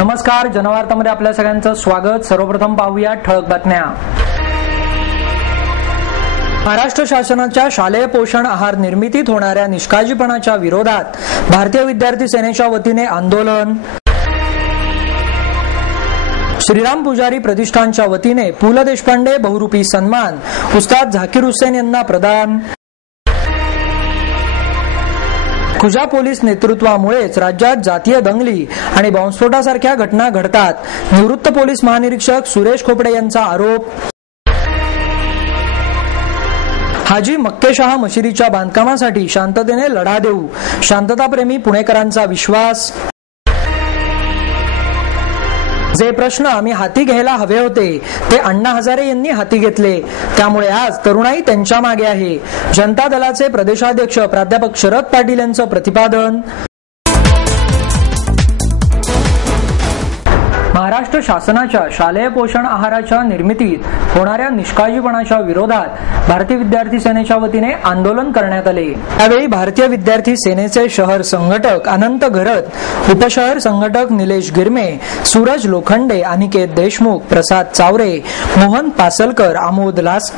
नमस्कार, जनवार्तामध्ये आपल्या सगळ्यांचं स्वागत। सर्वप्रथम पाहूया ठळक बातम्या। महाराष्ट्र शासनाच्या शालेय पोषण आहार निर्मितीत होणाऱ्या निष्काळजीपणाच्या विरोधात भारतीय विद्यार्थी सेनेच्या वतीने आंदोलन। श्रीराम पुजारी प्रतिष्ठानच्या वतीने पु ल देशपांडे बहुरूपी सन्मान उस्ताद झाकीर हुसेन यांना प्रदान। खुजा पोलीस नेतृत्वामुळेच राज्यात जातीय दंगली आणि बॉम्बस्फोटासारख्या घटना घडतात, निवृत्त पोलीस महानिरीक्षक सुरेश खोपडे यांचा आरोप। हाजी मक्केशाह मशिदीच्या बांधकामासाठी शांततेने लढा देऊ, शांतताप्रेमी पुणेकरांचा विश्वास। जे प्रश्न आम्ही हाती घ्यायला हवे होते ते अण्णा हजारे यांनी हाती घेतले, त्यामुळे आज तरुणाई त्यांच्या मागे आहे, जनता दलाचे प्रदेशाध्यक्ष प्राध्यापक शरद पाटील यांचं प्रतिपादन। महाराष्ट्र शासनाच्या शालेय पोषण आहाराच्या निर्मितीत होणाऱ्या निष्काळजीपणाच्या विरोधात भारतीय विद्यार्थी सेनेच्या वतीने आंदोलन करण्यात आले। यावेळी भारतीय विद्यार्थी सेनेचे शहर संघटक अनंत घरत, उपशहर संघटक निलेश गिरमे, सूरज लोखंडे, अनिकेत देशमुख, प्रसाद चावरे, मोहन पासलकर, आमोद लास।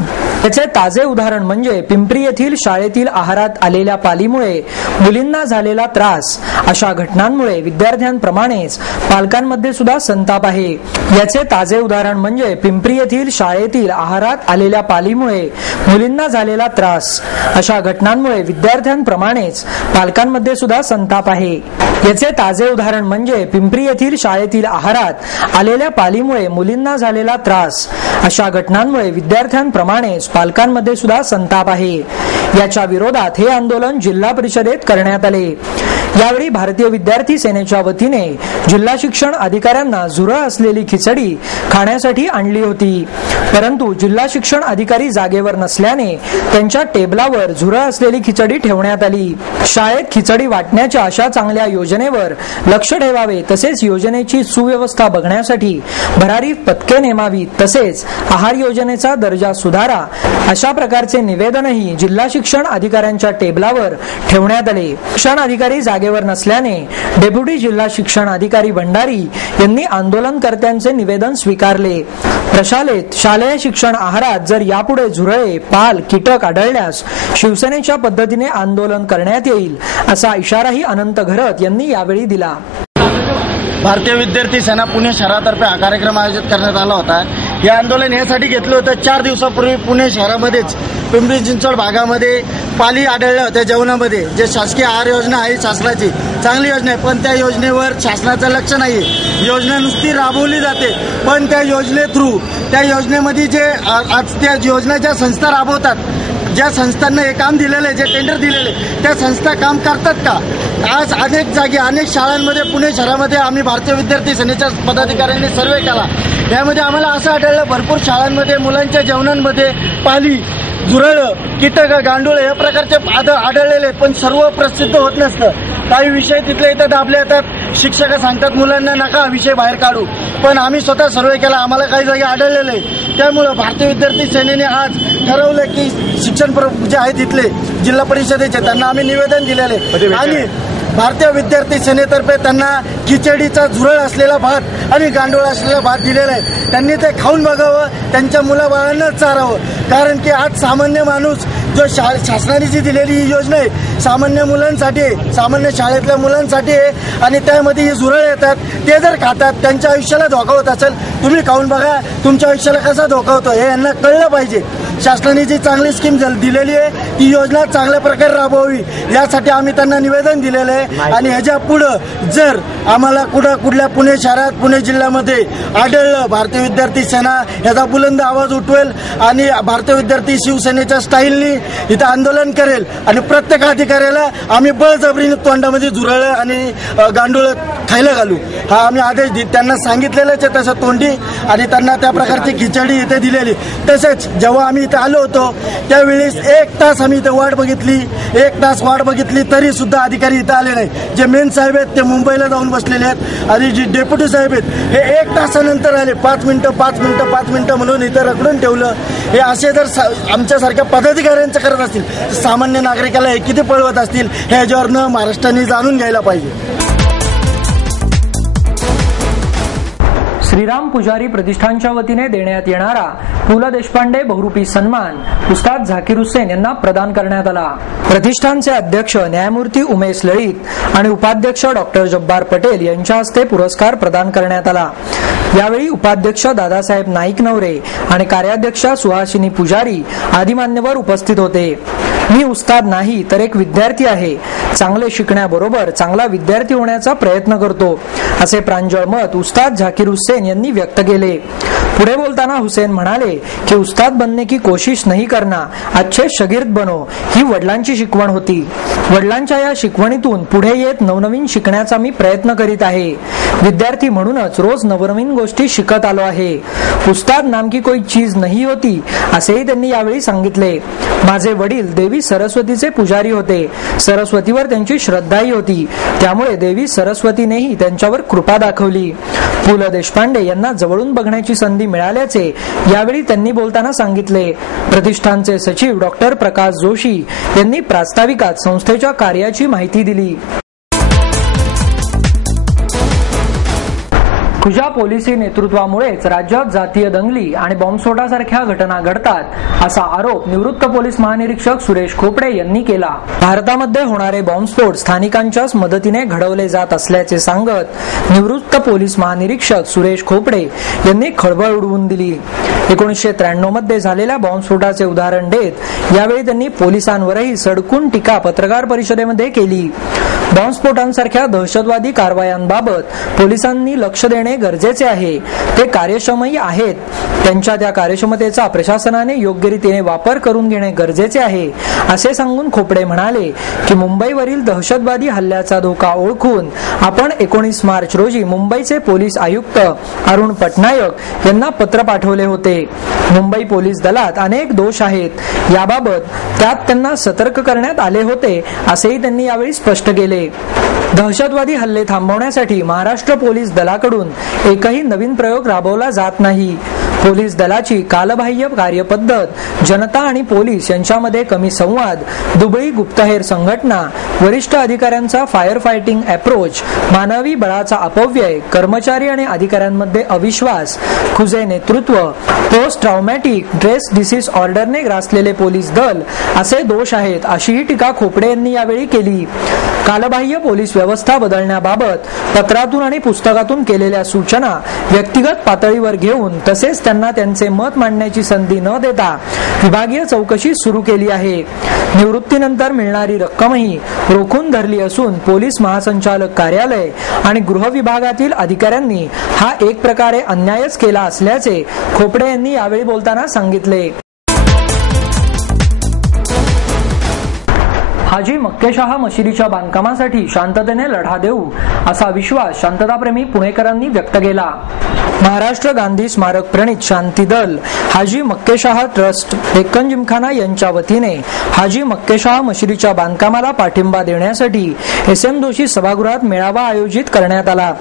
याचे ताजे उदाहरण म्हणजे पिंपरी येथील शाळेतील आहारात आलेल्या पालीमुळे मुलींना झालेला त्रास। अशा घटनांमुळे विद्यार्थ्यांप्रमाणेच पालकांमध्ये सुद्धा संताप आहे। याचे ताजे उदाहरण म्हणजे पिंपरी येथील शाळेतील आहारात आलेल्या पालीमुळे मुलींना झालेला त्रास। अशा घटनांमुळे विद्यार्थ्यांप्रमाणेच पालकांमध्ये सुद्धा संताप आहे। याचे ताजे उदाहरण म्हणजे पिंपरी येथील शाळेतील आहारात आलेल्या पालीमुळे मुलींना झालेला त्रास। अशा घटनांमुळे विद्यार्थ्यांप्रमाणेच पालकांमध्ये सुद्धा संताप आहे। याच्या विरोधात हे आंदोलन जिल्हा परिषदेत करण्यात आले। यावेळी भारतीय विद्यार्थी सेनेच्या वतीने जिल्हा शिक्षण अधिकाऱ्यांना झुरळ असलेली खिचडी खाण्यासाठी आणली होती, परंतु जिल्हा शिक्षण अधिकारी जागेवर नसल्याने त्यांच्या टेबलावर झुरळ असलेली खिचडी ठेवण्यात आली। शाळेत खिचडी वाटण्याच्या अशा चांगल्या योजनेवर लक्ष ठेवावे, तसेच योजनेची सुव्यवस्था बघण्यासाठी भरारी पथके नेमावी, तसेच आहार योजनेचा दर्जा सुधारा, अशा प्रकारचे निवेदनही जिल्हा शिक्षण अधिकाऱ्यांच्या टेबलावर ठेवण्यात आले। शिक्षण अधिकारी जागेवर नसल्याने डेप्युटी जिल्हा शिक्षण अधिकारी भंडारी यांनी आंदोलनकर्त्यांचे निवेदन स्वीकारले। प्रशालेत शालेय शिक्षण आहारात जर यापुढे झुरळे, पाल, कीटक आढळल्यास शिवसेनेच्या पद्धतीने आंदोलन करण्यात येईल, असा इशाराही अनंत घरत यांनी यावेळी दिला। भारतीय विद्यार्थी सेना पुणे शहरातर्फे हा कार्यक्रम आयोजित करण्यात आला होता। हे आंदोलन यासाठी घेतलं होतं, 4 दिवसापूर्वी पुणे शहरामध्येच पिंपरी चिंचवड भागामध्ये पाली आढळल्या होत्या जेवणामध्ये। जे शासकीय आहार योजना आहे शासनाची चांगली योजना आहे, पण त्या योजनेवर शासनाचं लक्ष नाही। योजना नुसती राबवली जाते, पण त्या योजने थ्रू त्या योजनेमध्ये जे आज त्या योजना ज्या संस्था राबवतात, ज्या संस्थांना हे काम दिलेलं आहे, जे टेंडर दिलेले, त्या संस्था काम करतात का? आज अनेक जागी अनेक शाळांमध्ये पुणे शहरामध्ये आम्ही भारतीय विद्यार्थी सेनेच्या पदाधिकाऱ्यांनी सर्वे केला। यामध्ये आम्हाला असं आढळलं, भरपूर शाळांमध्ये मुलांच्या जेवणांमध्ये पाली, झुरळं, कीटक, गांडूळ या प्रकारचे आढळलेले, पण सर्व प्रसिद्ध होत नसतं। काही विषय तिथले इथं दाबले येतात, शिक्षक सांगतात मुलांना नका विषय बाहेर काढू, पण आम्ही स्वतः सर्वे केला, आम्हाला काही जागी आढळलेले। त्यामुळं भारतीय विद्यार्थी सेनेने आज ठरवलं की शिक्षण जे आहे तिथले जिल्हा परिषदेचे त्यांना आम्ही निवेदन दिलेले आणि भारतीय विद्यार्थी सेनेतर्फे त्यांना खिचडीचा झुरळ असलेला भात आणि गांडूळ असलेला भात दिलेला आहे। त्यांनी ते खाऊन बघावं, त्यांच्या मुलाबाळांना चारावं, कारण की आज सामान्य माणूस जो शासनाने जी दिलेली ही योजना आहे सामान्य मुलांसाठी आहे, सामान्य शाळेतल्या मुलांसाठी आहे आणि त्यामध्ये हे झुरळ येतात, ते जर खातात त्यांच्या आयुष्याला धोका होत असेल, तुम्ही खाऊन बघा तुमच्या आयुष्याला कसा धोका होतो हे यांना कळलं पाहिजे। शासनाने जी चांगली स्कीम दिलेली आहे ती योजना चांगल्या प्रकारे राबवावी, यासाठी आम्ही त्यांना निवेदन दिलेलं आहे। आणि ह्याच्या पुढं जर आम्हाला कुठल्या पुणे शहरात पुणे जिल्ह्यामध्ये आढळलं, भारतीय विद्यार्थी सेना याचा बुलंद आवाज उठवेल आणि भारतीय विद्यार्थी शिवसेनेच्या स्टाईलनी इथं आंदोलन करेल आणि प्रत्येक अधिकाऱ्याला आम्ही बळजबरीने तोंडामध्ये झुरळ आणि गांडूळ खायला घालू, हा आम्ही आदेश त्यांना सांगितलेलंच आहे तसं तोंडी, आणि त्यांना त्या प्रकारची खिचडी इथे दिलेली। तसेच जेव्हा आम्ही इथे आलो होतो त्यावेळेस 1 तास आम्ही इथे वाट बघितली, 1 तास वाट बघितली तरी सुद्धा अधिकारी इथं आले नाही। जे मेन साहेब आहेत ते मुंबईला जाऊन बसलेले आहेत आणि जे डेप्युटी साहेब आहेत हे 1 तासानंतर आले, 5 मिनिटं म्हणून इथं रखडून ठेवलं। हे असे जर आमच्यासारख्या पदाधिकाऱ्यांचं करत असतील तर सामान्य नागरिकाला हे किती पळवत असतील, हे याच्यावरनं महाराष्ट्राने जाणून घ्यायला पाहिजे। श्रीराम पुजारी प्रतिष्ठानच्या वतीने देण्यात येणारा पु ल देशपांडे बहुरूपी सन्मान उस्ताद झाकीर हुसेन यांना प्रदान करण्यात आला। प्रतिष्ठानचे अध्यक्ष न्यायमूर्ती उमेश लळित आणि उपाध्यक्ष डॉक्टर जब्बार पटेल यांच्या हस्ते पुरस्कार प्रदान करण्यात आला। यावेळी उपाध्यक्ष दादासाहेब नाईक नवरे आणि कार्याध्यक्ष सुहासिनी पुजारी आदी मान्यवर उपस्थित होते। मी उस्ताद नाही तर एक विद्यार्थी आहे, चांगले शिकण्याबरोबर चांगला विद्यार्थी होण्याचा प्रयत्न करतो, असे प्रांजळ मत उस्ताद झाकीर हुसेन यांनी व्यक्त केले। पुढे बोलताना हुसेन म्हणाले की उस्ताद बनने की कोशिश नहीं करना, अच्छे शागिर्द बनो ही वडिलांची शिकवण होती। वडिलांच्या या शिकवणीतून पुढे येत नवनवीन शिकण्याचा मी प्रयत्न करीत आहे। विद्यार्थी म्हणूनच रोज नवनवीन गोष्टी शिकत आलो आहे। उस्ताद नाम की कोई चीज नहीं होती, असेही त्यांनी यावेळी सांगितले। माझे वडील देवी सरस्वतीचे पुजारी होते, सरस्वतीवर त्यांची श्रद्धाही होती, त्यामुळे देवी सरस्वतीनेही त्यांच्यावर कृपा दाखवली। पु ल देशपांडे यांना जवळून बघण्याची संधी मिळाल्याचे यावेळी त्यांनी बोलताना सांगितले। प्रतिष्ठानचे सचिव डॉक्टर प्रकाश जोशी यांनी प्रास्ताविकात संस्थेच्या कार्याची माहिती दिली। खुजा पोलिसी नेतृत्वामुळेच राज्यात जातीय दंगली आणि बॉम्बस्फोटासारख्या घटना घडतात, असा आरोप निवृत्त पोलीस महानिरीक्षक सुरेश खोपडे यांनी केला। भारतामध्ये होणारे बॉम्बस्फोट स्थानिकांच्याच मदतीने घडवले जात असल्याचे सांगत निवृत्त पोलीस महानिरीक्षक सुरेश खोपडे यांनी खळबळ उडवून दिली। 1993 मध्ये झालेल्या बॉम्बस्फोटाचे उदाहरण देत यावेळी त्यांनी पोलिसांवरही सडकून टीका पत्रकार परिषदेमध्ये केली। बॉम्बस्फोटांसारख्या दहशतवादी कारवायांबाबत पोलिसांनी लक्ष देणे गरजेचे आहे, ते कार्यक्षमही आहेत, त्यांच्या त्या कार्यक्षमतेचा प्रशासनाने योग्य रीतीने वापर करून घेणे गरजेचे आहे, असे सांगून खोपडे म्हणाले की मुंबईवरील दहशतवादी हल्ल्याचा धोका ओळखून आपण 19 मार्च रोजी मुंबईचे पोलीस आयुक्त अरुण पटनायक यांना पत्र पाठवले होते। मुंबई पोलीस दलात अनेक दोष आहेत, याबाबत त्यात त्यांना सतर्क करण्यात आले होते, असेही त्यांनी यावेळी स्पष्ट केले। दहशतवादी हल्ले थांबवण्यासाठी महाराष्ट्र पोलीस दलाकडून एकही नवीन प्रयोग राबवला जात नाही। पोलीस दलाची कालबाह्य कार्यपद्धत, जनता आणि पोलीस यांच्यामध्ये कमी संवाद, दुबळी गुप्तहेर संघटना, वरिष्ठ अधिकाऱ्यांचा फायर फायटिंग अप्रोच, मानवी बळाचा अपव्यय, कर्मचारी आणि अधिकाऱ्यांमध्ये अविश्वास, खुजे नेतृत्व, पोस्ट ट्रॉमॅटिक स्ट्रेस डिसीज ऑर्डरने ग्रासलेले पोलीस दल असे दोष आहेत, अशीही टीका खोपडे यांनी यावेळी केली। कालबाह्य पोलीस व्यवस्था बदलण्याबाबत पत्रातून आणि पुस्तकातून केलेल्या सूचना व्यक्तिगत पातळीवर घेऊन तसेच त्यांना त्यांचे मत मांडण्याची संधी न देता विभागीय चौकशी सुरू केली आहे। निवृत्तीनंतर मिळणारी रक्कमही रोखून धरली असून पोलीस महासंचालक कार्यालय आणि गृह विभागातील अधिकाऱ्यांनी हा एक प्रकारे अन्यायच केला असल्याचे खोपडे यांनी यावेळी बोलताना सांगितले। हाजी मक्केशाह मशिदीच्या बांधकामासाठी शांततेने लढा देऊ, असा विश्वास शांतताप्रेमी पुणेकरांनी व्यक्त केला। महाराष्ट्र गांधी स्मारक प्रणित शांती दल, हाजी मक्केशाह ट्रस्ट, डेक्कन जिमखाना यांच्या वतीने हाजी मक्केशाह मशिदीच्या बांधकामाला पाठिंबा देण्यासाठी SM जोशी सभागृहात मेळावा आयोजित करण्यात आला।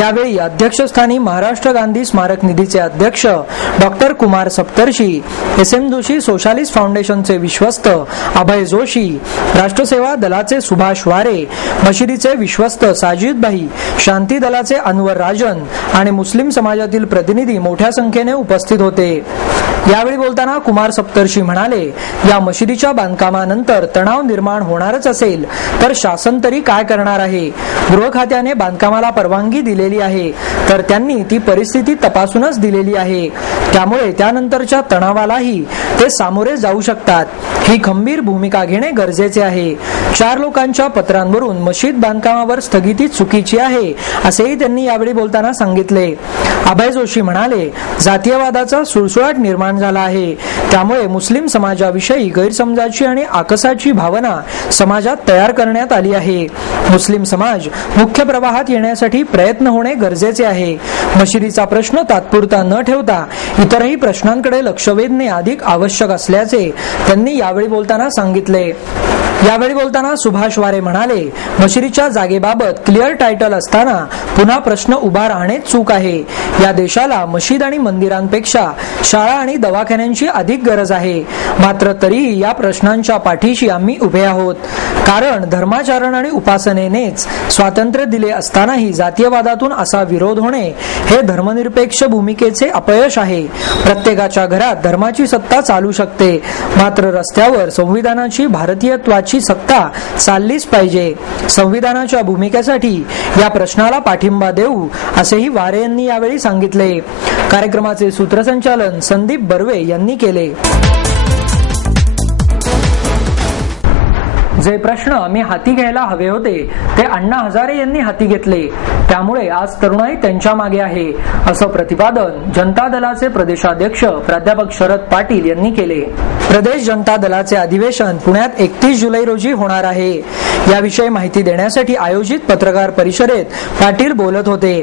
यावेळी अध्यक्षस्थानी महाराष्ट्र गांधी स्मारक निधीचे अध्यक्ष डॉक्टर कुमार सप्तर्षी, SM जोशी सोशालिस्ट फाउंडेशनचे विश्वस्त अभय जोशी, राष्ट्रसेवा दलाचे सुभाष वारे, मशिदीचे विश्वस्त साजिद भाई, शांती दलाचे अनवर राजन आणि मुस्लिम समाजातील प्रतिनिधी मोठ्या संख्येने उपस्थित होते। यावेळी बोलताना कुमार सप्तर्षी म्हणाले, या मशिदीच्या बांधकामानंतर तणाव निर्माण होणारच असेल तर शासन तरी काय करणार आहे? गृह खात्याने बांधकामाला परवानगी दिलेली आहे, तर त्यांनी ती परिस्थिती तपासूनच दिलेली आहे, त्यामुळे त्यानंतरच्या तणावालाही ते सामोरे जाऊ शकतात। ही खंबीर भूमिका घेणे गरजेचे आहे। 4 लोकांच्या पत्रांवरून मशीद बांधकामावर स्थगिती चुकीची आहे, असेही त्यांनी यावेळी बोलताना सांगितले। अभय जोशी म्हणाले, जातीयवादाचा सुळसुळाट निर्माण झाला आहे, त्यामुळे मुस्लिम समाजाविषयी गैरसमजाची आणि आकसाची भावना समाजात तयार करण्यात आली आहे। मुस्लिम समाज मुख्य प्रवाहात येण्यासाठी प्रयत्न होणे गरजेचे आहे। मशिदीचा प्रश्न तात्पुरता न ठेवता इतरही प्रश्नांकडे लक्ष वेधणे अधिक आवश्यक असल्याचे त्यांनी यावेळी बोलताना सांगितले। यावेळी बोलताना सुभाष वारे म्हणाले, मशिदीच्या जागेबाबत क्लिअर टायटल असताना पुन्हा प्रश्न उभा राहणे चूक आहे. या देशाला मशीद आणि मंदिरांपेक्षा शाळा आणि दवाखान्यांची अधिक गरज आहे. मात्र तरीही या प्रश्नांच्या पाठीशी आम्ही उभे आहोत. कारण धर्माचरण आणि उपासनेनेच स्वातंत्र्य दिले असतानाही जातीयवादातून असा विरोध होणे हे धर्मनिरपेक्ष भूमिकेचे अपयश आहे. प्रत्येकाच्या घरात धर्माची सत्ता चालू शकते, मात्र रस्त्यावर संविधानाची भारतीयत्वाची सत्ता चाललीच पाहिजे. संविधानाच्या भूमिकेसाठी या प्रश्नाला पाठिंबा देऊ असेही वारे यांनी यावेळी सांगितले. कार्यक्रमाचे सूत्रसंचालन संदीप बर्वे यांनी केले. जे प्रश्न आम्ही हाती घ्यायला हवे होते ते अण्णा हजारे यांनी हाती घेतले, त्यामुळे आज तरुणाई त्यांच्या मागे आहे, असं प्रतिपादन जनता दलाचे प्रदेशाध्यक्ष प्राध्यापक शरद पाटील यांनी केले. प्रदेश जनता दलाचे अधिवेशन पुण्यात 31 जुलै रोजी होणार आहे. याविषयी माहिती देण्यासाठी आयोजित पत्रकार परिषदेत पाटील बोलत होते.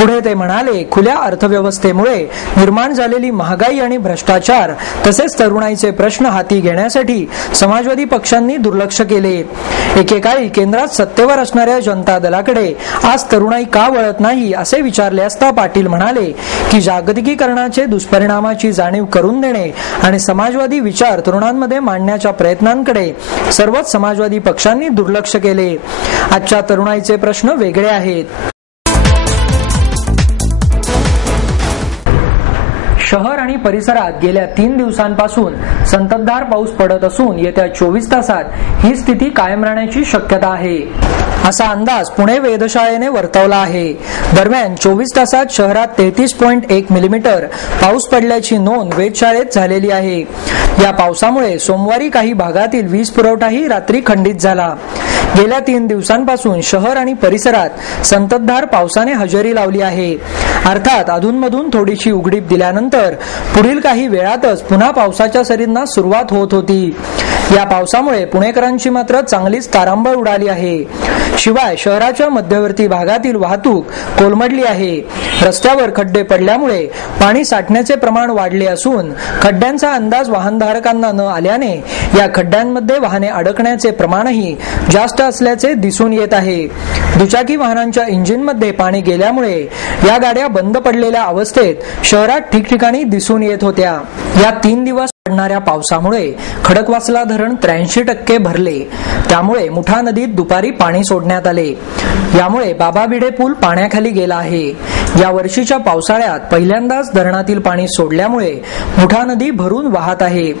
पुढे ते म्हणाले, खुल्या अर्थव्यवस्थेमुळे निर्माण झालेली महागाई आणि भ्रष्टाचार तसेच तरुणाईचे प्रश्न हाती घेण्यासाठी समाजवादी पक्षांनी दुर्लक्ष केले. एकेकाळी केंद्रात सत्तेवर असणाऱ्या जनता दलाकडे आज तरुणाई का वळत नाही असे विचारले असता पाटील म्हणाले की जागतिकीकरणाचे दुष्परिणामाची जाणीव करून देणे आणि समाजवादी विचार तरुणांमध्ये मांडण्याच्या प्रयत्नांकडे सर्वच समाजवादी पक्षांनी दुर्लक्ष केले. आजच्या तरुणाईचे प्रश्न वेगळे आहेत. शहर आणि परिसरात गेल्या 3 दिवसांपासून संततधार पाऊस पडत असून येत्या 24 तासात ही स्थिती कायम राहण्याची शक्यता आहे, असा अंदाज पुणे वेधशाळेने वर्तवला आहे. दरम्यान 24 तासात शहरात 33.1 मिलीमीटर पाऊस पडल्याची नोंद वेधशाळेत झालेली आहे. या पावसामुळे सोमवारी काही भागातील वीज पुरवठाही रात्री खंडित झाला. गेल्या 3 दिवसांपासून शहर आणि परिसरात संततधार पावसाने हजेरी लावली आहे. अर्थात अधूनमधून थोडीशी उघडीप दिल्यानंतर पुढील काही वेळातच पुन्हा पावसाच्या सरींना सुरुवात होत होती. या पावसामुळे पुणेकरांची मात्र चांगलीच तारांबळ उडाली आहे. शिवाय शहराच्या मध्यवर्ती भागातील वाहतूक कोलमडली आहे. रस्त्यावर खड्डे पडल्यामुळे पाणी साठण्याचे प्रमाण वाढले असून खड्ड्यांचा अंदाज वाहनधारकांना न आल्याने या खड्ड्यांमध्ये वाहने अडकण्याचे प्रमाणही जास्त असल्याचे दिसून येत आहे. दुचाकी वाहनांच्या इंजिनमध्ये पाणी गेल्यामुळे या गाड्या बंद पडलेल्या अवस्थेत शहरात ठिकठिकाणी दिसून येत होत्या. या 3 दिवस पडणाऱ्या पावसामुळे खडकवासला धरण 83% भरले. त्यामुळे मुठा नदीत दुपारी पाणी सोडण्यात आले. यामुळे बाबा भिडे पूल पाण्याखाली गेला आहे. या वर्षीच्या पावसाळ्यात पहिल्यांदाच धरणातील पाणी सोडल्यामुळे मुठा नदी भरून वाहत आहे.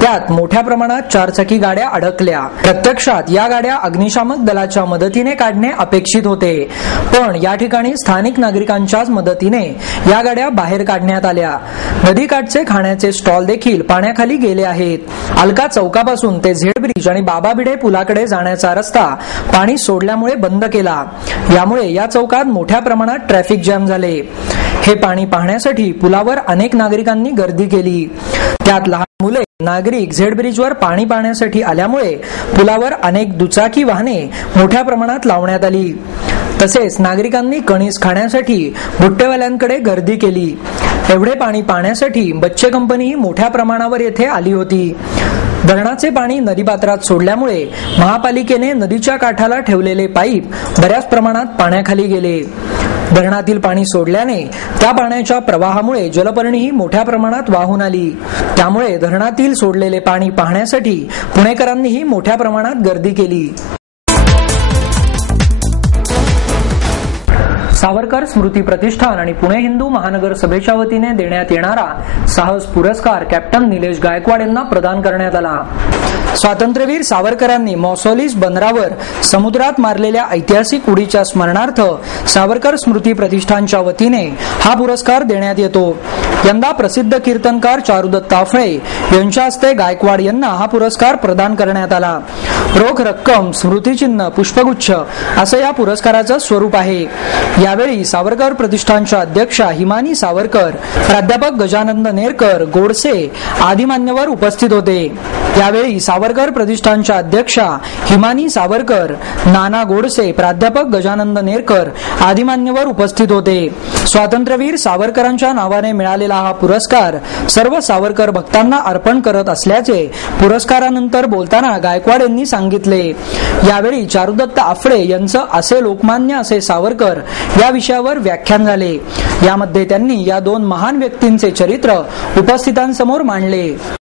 त्यात मोठ्या प्रमाणात 4 चाकी गाड्या अडकल्या. प्रत्यक्षात या गाड्या अग्निशामक दलाच्या मदतीने काढणे अपेक्षित होते, पण या ठिकाणी स्थानिक नागरिकांच्याच मदतीने या गाड्या बाहेर काढण्यात आल्या. नदीकाठचे खाण्याचे स्टॉल देखील पाण्याखाली गेले आहेत. अलका चौकापासून ते झेड ब्रिज आणि बाबा भिडे पुलाकडे जाण्याचा रस्ता पाणी सोडल्यामुळे बंद केला. यामुळे या चौकात मोठ्या प्रमाणात ट्रॅफिक जॅम झाले. हे पाणी पाहण्यासाठी पुलावर अनेक नागरिकांनी गर्दी केली. त्यात लहान मुले नागरिक झेड ब्रिजवर पाणी पाहण्यासाठी आल्यामुळे पुलावर अनेक दुचाकी वाहने मोठ्या प्रमाणात लावण्यात आली. तसेच नागरिकांनी कणीस खाण्यासाठी भुट्टेवाल्यांकडे गर्दी केली. एवढे पाणी पाहण्यासाठी बच्चे कंपनीही मोठ्या प्रमाणावर येथे आली होती. धरणाचे पाणी नदीपात्रात सोडल्यामुळे महापालिकेने नदीच्या काठाला ठेवलेले पाईप बऱ्याच प्रमाणात पाण्याखाली गेले. धरणातील पाणी सोडल्याने त्या पाण्याच्या प्रवाहामुळे जलपर्णीही मोठ्या प्रमाणात वाहून आली. त्यामुळे धरणातील सोडलेले पाणी पाहण्यासाठी पुणेकरांनीही मोठ्या प्रमाणात गर्दी केली. सावरकर स्मृती प्रतिष्ठान आणि पुणे हिंदू महानगर सभेच्या वतीने देण्यात येणारा साहस पुरस्कार कॅप्टन निलेश गायकवाड यांना प्रदान करण्यात आला. स्वातंत्र्यवीर सावरकरांनी मॉसोलिस बंदरावर समुद्रात मारलेल्या ऐतिहासिक उडीच्या स्मरणार्थ सावरकर स्मृती प्रतिष्ठानच्या वतीने हा पुरस्कार देण्यात येतो. यंदा प्रसिद्ध कीर्तनकार चारुदत्त ताफळे यांच्या हस्ते गायकवाड यांना हा पुरस्कार प्रदान करण्यात आला. रोख रक्कम, स्मृतिचिन्ह, पुष्पगुच्छ असं या पुरस्काराचं स्वरूप आहे. यावेळी सावरकर प्रतिष्ठानच्या अध्यक्षा हिमानी सावरकर, प्राध्यापक गजानंद नेरकर, गोडसे आदी मान्यवर उपस्थित होते. यावेळी सावरकर प्रतिष्ठानच्या अध्यक्षा हिमानी सावरकर, नाना गोडसे, प्राध्यापक गजानंद नेरकर आदी मान्यवर उपस्थित होते. स्वातंत्र्यवीर सावरकरांच्या नावाने मिळालेला हा पुरस्कार सर्व सावरकर भक्तांना अर्पण करत असल्याचे पुरस्कारानंतर बोलताना गायकवाड यांनी सांगितले. यावेळी चारुदत्त आफळे यांचं असे लोकमान्य असे सावरकर या विषयावर व्याख्यान झाले. यामध्ये त्यांनी या दोन महान व्यक्तींचे चरित्र उपस्थितांसमोर मांडले.